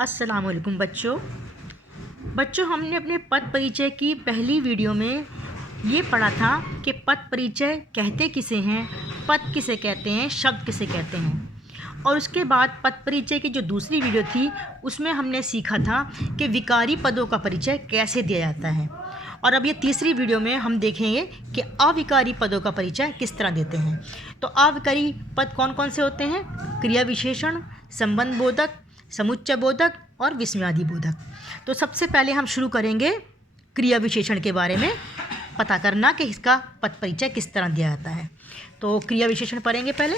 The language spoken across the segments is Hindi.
अस्सलामुअलैकुम बच्चों हमने अपने पद परिचय की पहली वीडियो में ये पढ़ा था कि पद परिचय कहते किसे हैं, पद किसे कहते हैं, शब्द किसे कहते हैं। और उसके बाद पद परिचय की जो दूसरी वीडियो थी उसमें हमने सीखा था कि विकारी पदों का परिचय कैसे दिया जाता है। और अब ये तीसरी वीडियो में हम देखेंगे कि अविकारी पदों का परिचय किस तरह देते हैं। तो अविकारी पद कौन कौन से होते हैं? क्रिया विशेषण, संबंध बोधक, समुच्चय बोधक और विस्मयादि बोधक। तो सबसे पहले हम शुरू करेंगे क्रिया विशेषण के बारे में पता करना कि इसका पद परिचय किस तरह दिया जाता है। तो क्रिया विशेषण पढ़ेंगे पहले।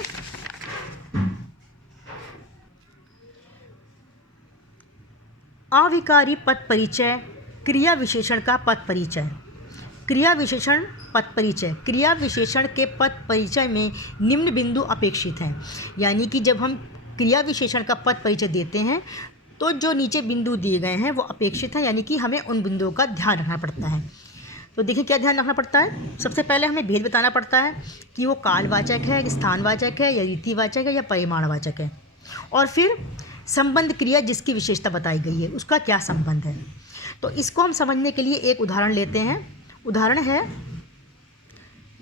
अविकारी पद परिचय क्रिया विशेषण का पद परिचय। क्रिया विशेषण पद परिचय। क्रिया विशेषण के पद परिचय में निम्न बिंदु अपेक्षित हैं। यानी कि जब हम क्रिया विशेषण का पद परिचय देते हैं तो जो नीचे बिंदु दिए गए हैं वो अपेक्षित हैं, यानी कि हमें उन बिंदुओं का ध्यान रखना पड़ता है। तो देखिए क्या ध्यान रखना पड़ता है। सबसे पहले हमें भेद बताना पड़ता है कि वो कालवाचक है, स्थानवाचक है, या रीतिवाचक है, या परिमाणवाचक है। और फिर संबंध क्रिया जिसकी विशेषता बताई गई है उसका क्या संबंध है। तो इसको हम समझने के लिए एक उदाहरण लेते हैं। उदाहरण है,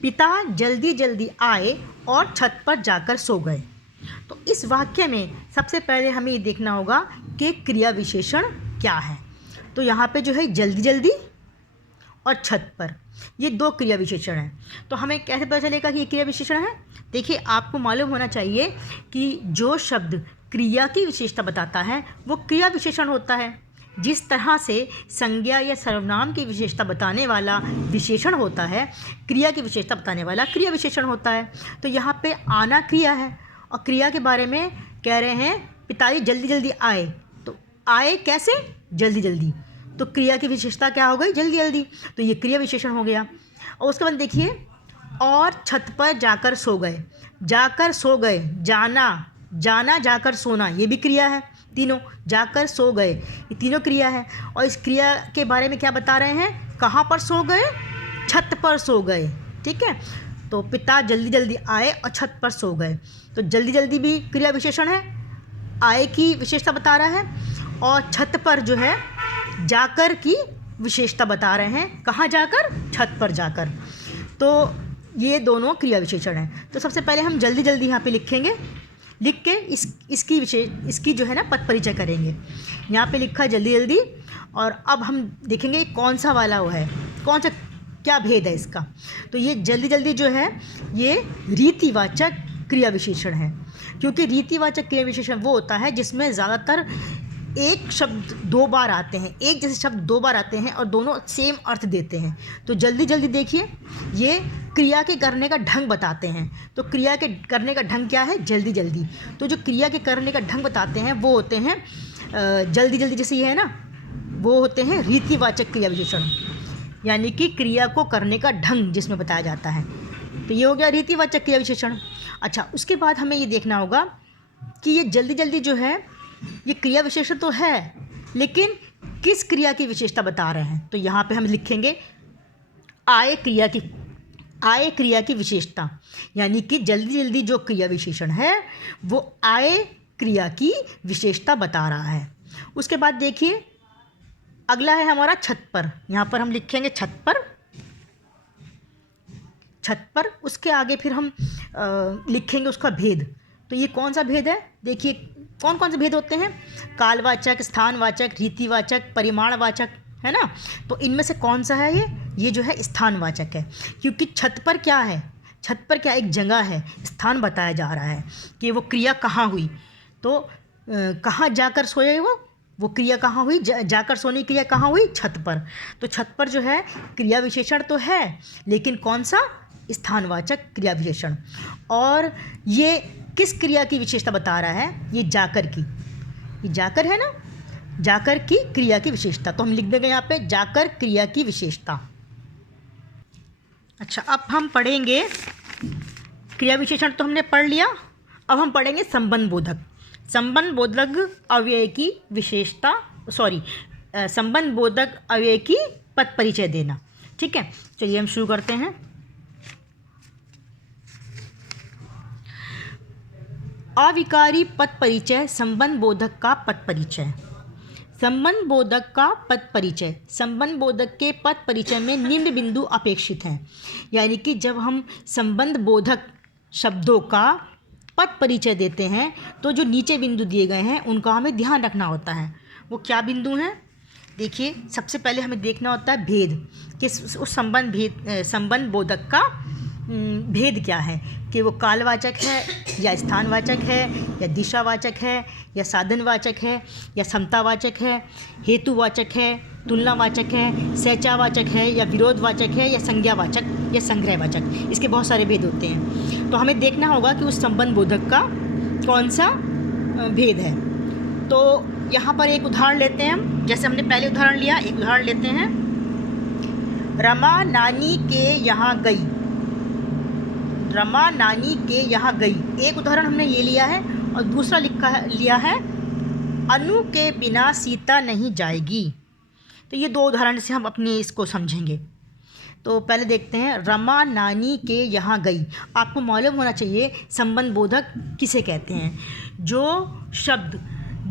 पिता जल्दी जल्दी आए और छत पर जाकर सो गए। तो इस वाक्य में सबसे पहले हमें ये देखना होगा कि क्रिया विशेषण क्या है। तो यहाँ पे जो है जल्दी जल्दी और छत पर, ये दो क्रिया विशेषण हैं। तो हमें कैसे पता चलेगा कि ये क्रिया विशेषण है? देखिए, आपको मालूम होना चाहिए कि जो शब्द क्रिया की विशेषता बताता है वो क्रिया विशेषण होता है। जिस तरह से संज्ञा या सर्वनाम की विशेषता बताने वाला विशेषण होता है, क्रिया की विशेषता बताने वाला क्रिया विशेषण होता है। तो यहाँ पे आना क्रिया है और क्रिया के बारे में कह रहे हैं पिताजी जल्दी जल्दी आए। तो आए कैसे? जल्दी जल्दी। तो क्रिया की विशेषता क्या हो गई? जल्दी जल्दी। तो ये क्रिया विशेषण हो गया। और उसके बाद देखिए, और छत पर जाकर सो गए। जाकर सो गए, जाना, जाना जाकर सोना, ये भी क्रिया है। तीनों जाकर सो गए, ये तीनों क्रिया है। और इस क्रिया के बारे में क्या बता रहे हैं? कहाँ पर सो गए? छत पर सो गए। ठीक है। तो पिता जल्दी जल्दी आए और छत पर सो गए। तो जल्दी जल्दी भी क्रिया विशेषण है, आए की विशेषता बता रहा है। और छत पर जो है जाकर की विशेषता बता रहे हैं। कहाँ जाकर? छत पर जाकर। तो ये दोनों क्रिया विशेषण हैं। तो सबसे पहले हम जल्दी जल्दी यहाँ पे लिखेंगे। लिख के इसकी जो है ना पद परिचय करेंगे। यहाँ पे लिखा है जल्दी जल्दी। और अब हम देखेंगे कौन सा वाला वो है, कौन सा क्या भेद है इसका। तो ये जल्दी जल्दी जो है ये रीतिवाचक क्रिया विशेषण है। क्योंकि रीतिवाचक क्रिया विशेषण वो होता है जिसमें ज़्यादातर एक शब्द दो बार आते हैं, एक जैसे शब्द दो बार आते हैं और दोनों सेम अर्थ देते हैं। तो जल्दी जल्दी देखिए, ये क्रिया के करने का ढंग बताते हैं। तो क्रिया के करने का ढंग क्या है? जल्दी जल्दी। तो जो क्रिया के करने का ढंग बताते हैं वो होते हैं जल्दी जल्दी, जैसे ये है ना, वो होते हैं रीतिवाचक क्रिया विशेषण, यानी कि क्रिया को करने का ढंग जिसमें बताया जाता है। तो ये हो गया रीतिवाचक क्रिया विशेषण। अच्छा, उसके बाद हमें ये देखना होगा कि ये जल्दी जल्दी जो है ये क्रिया विशेषण तो है, लेकिन किस क्रिया की विशेषता बता रहे हैं। तो यहाँ पे हम लिखेंगे आए क्रिया की विशेषता, यानी कि जल्दी जल्दी जो क्रिया विशेषण है वो आए क्रिया की विशेषता बता रहा है। उसके बाद देखिए अगला है हमारा छत पर। यहाँ पर हम लिखेंगे छत पर, छत पर। उसके आगे फिर हम लिखेंगे उसका भेद। तो ये कौन सा भेद है? देखिए कौन कौन से भेद होते हैं? कालवाचक, स्थानवाचक, रीतिवाचक, परिमाणवाचक, है ना। तो इनमें से कौन सा है ये जो है स्थानवाचक है। क्योंकि छत पर क्या है? छत पर क्या एक जगह है, स्थान बताया जा रहा है कि वो क्रिया कहाँ हुई। तो कहाँ जाकर सोए वो क्रिया कहाँ हुई? जाकर सोने की क्रिया कहाँ हुई? छत पर। तो छत पर जो है क्रिया विशेषण तो है, लेकिन कौन सा? स्थानवाचक क्रिया विशेषण। और ये किस क्रिया की विशेषता बता रहा है? ये जाकर की, ये जाकर है ना, जाकर की क्रिया की विशेषता। तो हम लिख देंगे यहाँ पे जाकर क्रिया की विशेषता। अच्छा, अब हम पढ़ेंगे क्रिया विशेषण तो हमने पढ़ लिया। अब हम पढ़ेंगे संबंध बोधक। संबंध बोधक अव्यय की विशेषता, संबंध बोधक अव्यय की पद परिचय देना। ठीक है, चलिए हम शुरू करते हैं। अविकारी पद परिचय संबंध बोधक का पद परिचय। संबंध बोधक का पद परिचय। संबंध बोधक के पद परिचय में निम्न बिंदु अपेक्षित हैं। यानी कि जब हम संबंध बोधक शब्दों का पद परिचय देते हैं तो जो नीचे बिंदु दिए गए हैं उनका हमें ध्यान रखना होता है। वो क्या बिंदु हैं? देखिए, सबसे पहले हमें देखना होता है भेद कि उस संबंध बोधक का भेद क्या है, कि वो कालवाचक है या स्थानवाचक है या दिशावाचक है या साधनवाचक है या समतावाचक है, हेतुवाचक है, तुलनावाचक है, सहचावाचक है या विरोधवाचक है या संज्ञावाचक या संग्रहवाचक। इसके बहुत सारे भेद होते हैं, तो हमें देखना होगा कि उस संबंध बोधक का कौन सा भेद है। तो यहाँ पर एक उदाहरण लेते हैं हम, जैसे हमने पहले उदाहरण लिया, एक उदाहरण लेते हैं। रमा नानी के यहाँ गई। रमा नानी के यहाँ गई, एक उदाहरण हमने ये लिया है। और दूसरा लिया है अनु के बिना सीता नहीं जाएगी। तो ये दो उदाहरण से हम अपने इसको समझेंगे। तो पहले देखते हैं, रमा नानी के यहाँ गई। आपको मालूम होना चाहिए संबंध बोधक किसे कहते हैं। जो शब्द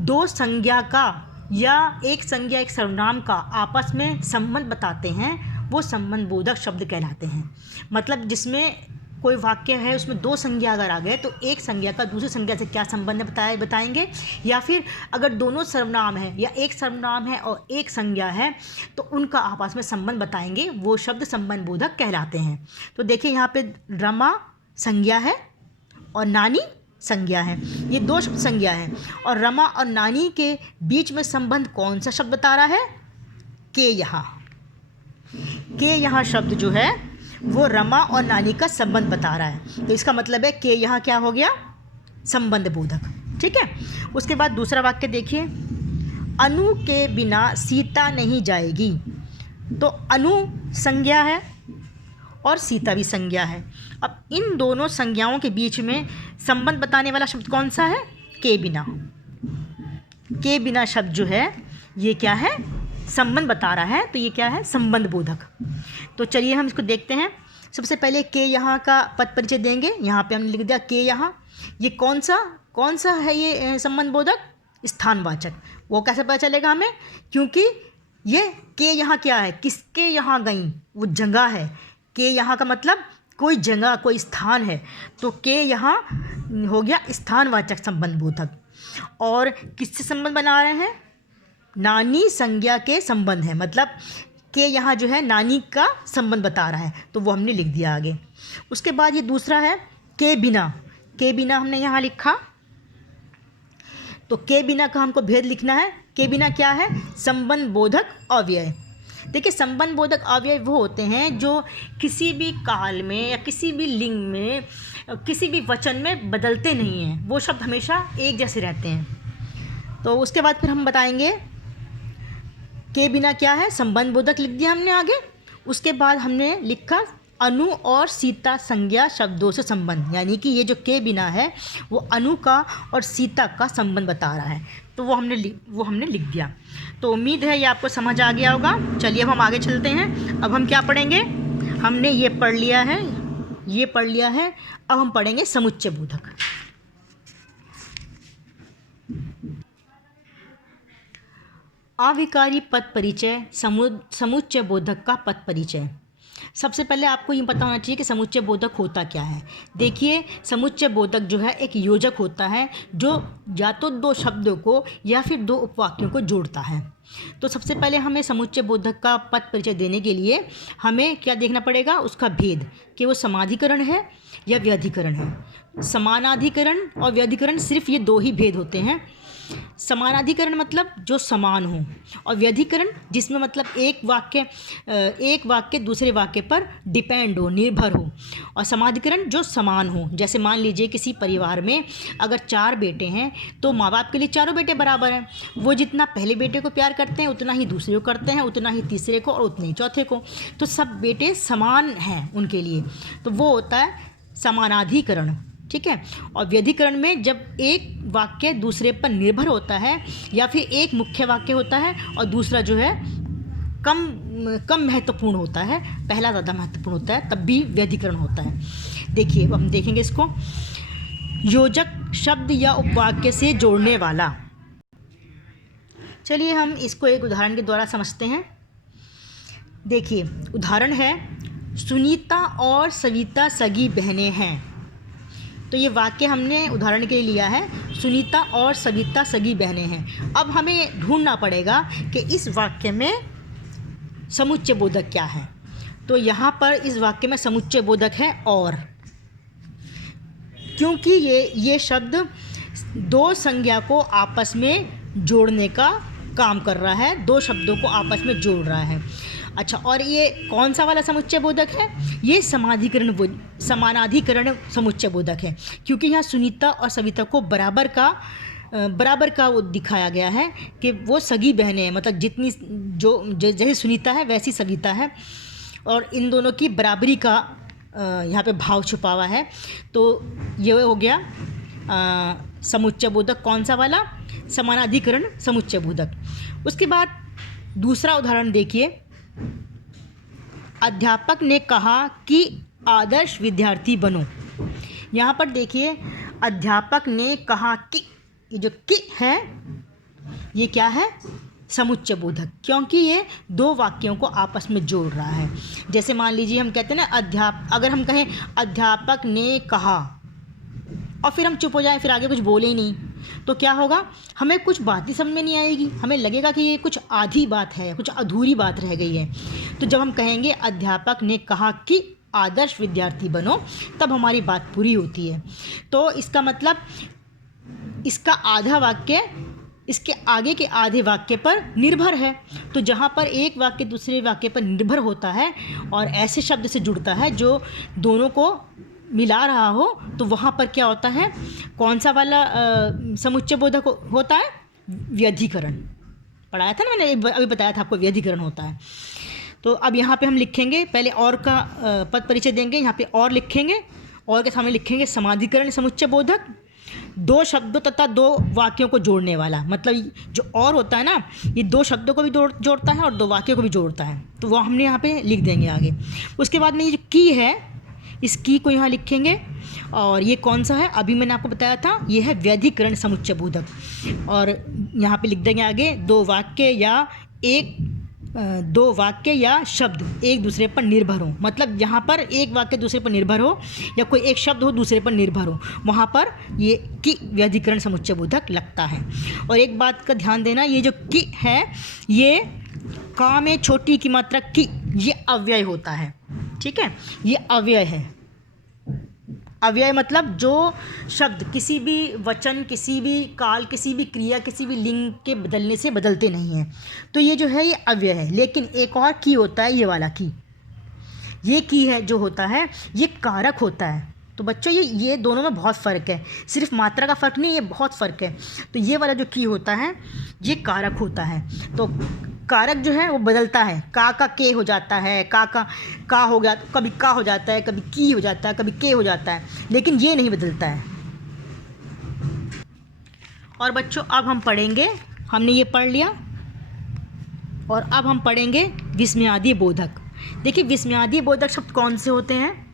दो संज्ञा का या एक संज्ञा एक सर्वनाम का आपस में संबंध बताते हैं वो संबंध बोधक शब्द कहलाते हैं। मतलब जिसमें कोई वाक्य है उसमें दो संज्ञा अगर आ गए तो एक संज्ञा का दूसरी संज्ञा से क्या संबंध बताएंगे, या फिर अगर दोनों सर्वनाम है या एक सर्वनाम है और एक संज्ञा है तो उनका आपस में संबंध बताएंगे, वो शब्द संबंध बोधक कहलाते हैं। तो देखिए यहाँ पे रमा संज्ञा है और नानी संज्ञा है, ये दो शब्द संज्ञा है। और रमा और नानी के बीच में संबंध कौन सा शब्द बता रहा है? के यहाँ। के यहाँ शब्द जो है वो रमा और नानी का संबंध बता रहा है। तो इसका मतलब है कि यहाँ क्या हो गया? संबंध बोधक। ठीक है। उसके बाद दूसरा वाक्य देखिए, अनु के बिना सीता नहीं जाएगी। तो अनु संज्ञा है और सीता भी संज्ञा है। अब इन दोनों संज्ञाओं के बीच में संबंध बताने वाला शब्द कौन सा है? के बिना। के बिना शब्द जो है ये क्या है? संबंध बता रहा है, तो ये क्या है? संबंध बोधक। तो चलिए हम इसको देखते हैं। सबसे पहले के यहाँ का पद परिचय देंगे। यहाँ पे हमने लिख दिया के यहाँ। ये कौन सा है ये संबंध बोधक? स्थानवाचक। वो कैसे पता चलेगा हमें? क्योंकि ये के यहाँ क्या है? किसके यहाँ गई? वो जगह है। के यहाँ का मतलब कोई जगह, कोई स्थान है। तो के यहाँ हो गया स्थानवाचक संबंध बोधक। और किससे संबंध बना रहे हैं? नानी संज्ञा के संबंध है, मतलब के यहाँ जो है नानी का संबंध बता रहा है, तो वो हमने लिख दिया आगे। उसके बाद ये दूसरा है के बिना। के बिना हमने यहाँ लिखा, तो के बिना का हमको भेद लिखना है। के बिना क्या है? संबंध बोधक अव्यय। देखिए, संबंध बोधक अव्यय वो होते हैं जो किसी भी काल में या किसी भी लिंग में किसी भी वचन में बदलते नहीं हैं, वो शब्द हमेशा एक जैसे रहते हैं। तो उसके बाद फिर हम बताएंगे के बिना क्या है? संबंध बोधक लिख दिया हमने आगे। उसके बाद हमने लिखा अनु और सीता संज्ञा शब्दों से संबंध, यानी कि ये जो के बिना है वो अनु का और सीता का संबंध बता रहा है, तो वो हमने लिख दिया। तो उम्मीद है ये आपको समझ आ गया होगा। चलिए अब हम आगे चलते हैं। अब हम क्या पढ़ेंगे? हमने ये पढ़ लिया है, अब हम पढ़ेंगे समुच्चय बोधक। अविकारी पद परिचय, समुच्चय बोधक का पद परिचय। सबसे पहले आपको ये पता होना चाहिए कि समुच्चय बोधक होता क्या है। देखिए, समुच्चय बोधक जो है एक योजक होता है जो या तो दो शब्दों को या फिर दो उपवाक्यों को जोड़ता है। तो सबसे पहले हमें समुच्चय बोधक का पद परिचय देने के लिए हमें क्या देखना पड़ेगा? उसका भेद, कि वो समाधिकरण है या व्यधिकरण है। समानाधिकरण और व्यधिकरण सिर्फ ये दो ही भेद होते हैं। समानाधिकरण मतलब जो समान हो, और व्यधिकरण जिसमें मतलब एक वाक्य दूसरे वाक्य पर डिपेंड हो, निर्भर हो। और समाधिकरण जो समान हो। जैसे मान लीजिए किसी परिवार में अगर 4 बेटे हैं तो माँ बाप के लिए चारों बेटे बराबर हैं। वो जितना पहले बेटे को प्यार करते हैं उतना ही दूसरे को करते हैं, उतना ही तीसरे को और उतने ही चौथे को। तो सब बेटे समान हैं उनके लिए, तो वो होता है समानाधिकरण। ठीक है। और व्यधिकरण में जब एक वाक्य दूसरे पर निर्भर होता है या फिर एक मुख्य वाक्य होता है और दूसरा जो है कम महत्वपूर्ण होता है, पहला ज़्यादा महत्वपूर्ण होता है, तब भी व्यधिकरण होता है। देखिए, अब हम देखेंगे इसको। योजक शब्द या उपवाक्य से जोड़ने वाला। चलिए हम इसको एक उदाहरण के द्वारा समझते हैं। देखिए उदाहरण है, सुनीता और सविता सगी बहनें हैं। तो ये वाक्य हमने उदाहरण के लिए लिया है, सुनीता और सविता सगी बहनें हैं। अब हमें ढूंढना पड़ेगा कि इस वाक्य में समुच्चय बोधक क्या है। तो यहाँ पर इस वाक्य में समुच्चय बोधक है और, क्योंकि ये शब्द दो संज्ञा को आपस में जोड़ने का काम कर रहा है, दो शब्दों को आपस में जोड़ रहा है। अच्छा, और ये कौन सा वाला समुच्चय बोधक है? ये समानाधिकरण समुच्चय बोधक है, क्योंकि यहाँ सुनीता और सविता को बराबर का वो दिखाया गया है कि वो सगी बहनें हैं, मतलब जितनी जैसे सुनीता है वैसी सविता है, और इन दोनों की बराबरी का यहाँ पे भाव छुपा हुआ है। तो ये हो गया समुच्चय बोधक। कौन सा वाला? समानाधिकरण समुच्चय बोधक। उसके बाद दूसरा उदाहरण देखिए, अध्यापक ने कहा कि आदर्श विद्यार्थी बनो। यहाँ पर देखिए अध्यापक ने कहा कि, ये जो कि है ये क्या है? समुच्चय बोधक, क्योंकि ये दो वाक्यों को आपस में जोड़ रहा है। जैसे मान लीजिए हम कहते हैं ना अगर हम कहें अध्यापक ने कहा और फिर हम चुप हो जाएं, फिर आगे कुछ बोले ही नहीं, तो क्या होगा? हमें कुछ बात ही समझ में नहीं आएगी, हमें लगेगा कि ये कुछ आधी बात है, कुछ अधूरी बात रह गई है। तो जब हम कहेंगे अध्यापक ने कहा कि आदर्श विद्यार्थी बनो, तब हमारी बात पूरी होती है। तो इसका मतलब इसका आधा वाक्य इसके आगे के आधे वाक्य पर निर्भर है। तो जहाँ पर एक वाक्य दूसरे वाक्य पर निर्भर होता है और ऐसे शब्द से जुड़ता है जो दोनों को मिला रहा हो, तो वहाँ पर क्या होता है? कौन सा वाला समुच्चय बोधक होता है? व्यधिकरण। पढ़ाया था ना मैंने, अभी बताया था आपको, व्यधिकरण होता है। तो अब यहाँ पे हम लिखेंगे, पहले और का पद परिचय देंगे, यहाँ पे और लिखेंगे, और के सामने लिखेंगे समाधिकरण समुच्चय बोधक, दो शब्दों तथा दो वाक्यों को जोड़ने वाला। मतलब जो और होता है ना, ये दो शब्दों को भी जोड़ता है और दो वाक्यों को भी जोड़ता है, तो वो हमने यहाँ पे लिख देंगे आगे। उसके बाद में ये जो की है, इस की को यहाँ लिखेंगे, और ये कौन सा है? अभी मैंने आपको बताया था, ये है व्यधिकरण समुच्चय बोधक। और यहाँ पे लिख देंगे आगे दो वाक्य या शब्द एक दूसरे पर निर्भर हो। मतलब जहाँ पर एक वाक्य दूसरे पर निर्भर हो या कोई एक शब्द हो दूसरे पर निर्भर हो, वहाँ पर ये की व्यधिकरण समुच्चय बोधक लगता है। और एक बात का ध्यान देना, ये जो की है, ये का में छोटी की मात्रा की, ये अव्यय होता है। ठीक है, ये अव्यय है। अव्यय मतलब जो शब्द किसी भी वचन, किसी भी काल, किसी भी क्रिया, किसी भी लिंग के बदलने से बदलते नहीं हैं, तो ये जो है ये अव्यय है। लेकिन एक और की होता है, ये वाला की, ये की है जो होता है, ये कारक होता है। तो बच्चों ये दोनों में बहुत फ़र्क है, सिर्फ मात्रा का फ़र्क नहीं, ये बहुत फ़र्क है। तो ये वाला जो की होता है ये कारक होता है। तो कारक जो है वो बदलता है, का के हो जाता है, का हो गया, कभी का हो जाता है, कभी की हो जाता है, कभी के हो जाता है, लेकिन ये नहीं बदलता है। और बच्चों अब हम पढ़ेंगे, हमने ये पढ़ लिया, और अब हम पढ़ेंगे विस्मयादि बोधक। देखिए विस्मयादि बोधक शब्द कौन से होते हैं?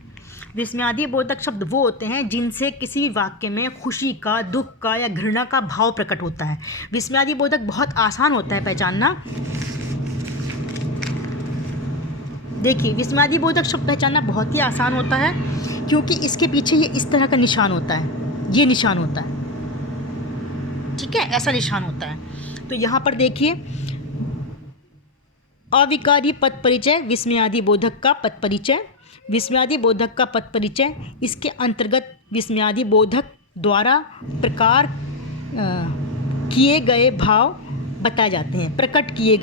विस्मयादि बोधक शब्द वो होते हैं जिनसे किसी भी वाक्य में खुशी का, दुख का या घृणा का भाव प्रकट होता है। विस्मयादि बोधक बहुत आसान होता है पहचानना। देखिए विस्मयादि बोधक शब्द पहचानना बहुत ही आसान होता है, क्योंकि इसके पीछे ये इस तरह का निशान होता है, ये निशान होता है। ठीक है, ऐसा निशान होता है। तो यहाँ पर देखिए अविकारी पद परिचय, विस्मयादि बोधक का पद परिचय। विस्मयादि बोधक का पद परिचय, इसके अंतर्गत विस्मयादि बोधक द्वारा प्रकार किए गए भाव बताए जाते हैं। प्रकट किए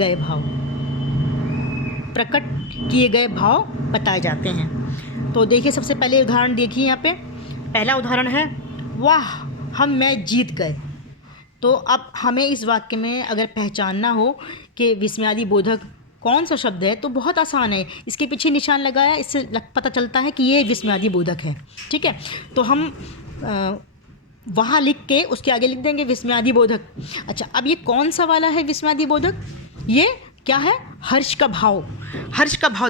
गए भाव बताए जाते हैं। तो देखिए सबसे पहले उदाहरण देखिए, यहाँ पे पहला उदाहरण है, वाह मैं जीत गए। तो अब हमें इस वाक्य में अगर पहचानना हो कि विस्मयादि बोधक कौन सा शब्द है, तो बहुत आसान है, इसके पीछे निशान लगाया, इससे पता चलता है कि ये विस्मयादि बोधक है। ठीक है, तो हम वहाँ लिख के उसके आगे लिख देंगे विस्मयादि बोधक। अच्छा, अब ये कौन सा वाला है विस्मयादि बोधक? ये क्या है? हर्ष का भाव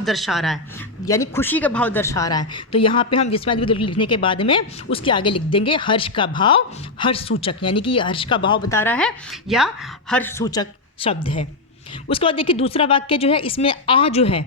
दर्शा रहा है, यानी खुशी का भाव दर्शा रहा है। तो यहाँ पे हम विस्मयादि बोधक लिखने के बाद में उसके आगे लिख देंगे हर्ष का भाव, हर्ष सूचक, यानी कि ये हर्ष का भाव बता रहा है या हर्ष सूचक शब्द है। उसके बाद देखिए दूसरा वाक्य जो है, इसमें आह जो है,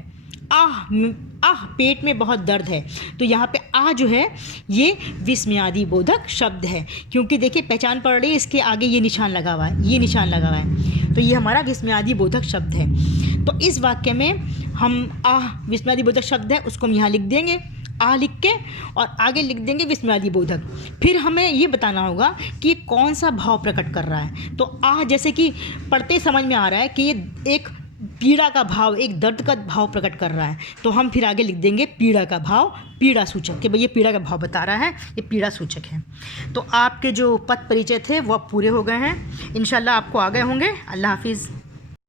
आह पेट में बहुत दर्द है, तो यहाँ पे आह जो है ये विस्मयादि बोधक शब्द है, क्योंकि देखिए पहचान पड़ रही है, इसके आगे ये निशान लगा हुआ है, ये निशान लगा हुआ है, तो ये हमारा विस्मयादि बोधक शब्द है। तो इस वाक्य में हम आह विस्मयादि बोधक शब्द है उसको हम यहाँ लिख देंगे, आह लिख के, और आगे लिख देंगे विस्मयादि बोधक। फिर हमें ये बताना होगा कि ये कौन सा भाव प्रकट कर रहा है। तो आह जैसे कि पढ़ते समझ में आ रहा है कि ये एक पीड़ा का भाव, एक दर्द का भाव प्रकट कर रहा है, तो हम फिर आगे लिख देंगे पीड़ा का भाव, पीड़ा सूचक, कि भाई ये पीड़ा का भाव बता रहा है, ये पीड़ा सूचक है। तो आपके जो पद परिचय थे वो अब पूरे हो गए हैं, इंशाल्लाह आपको आ गए होंगे। अल्लाह हाफिज़।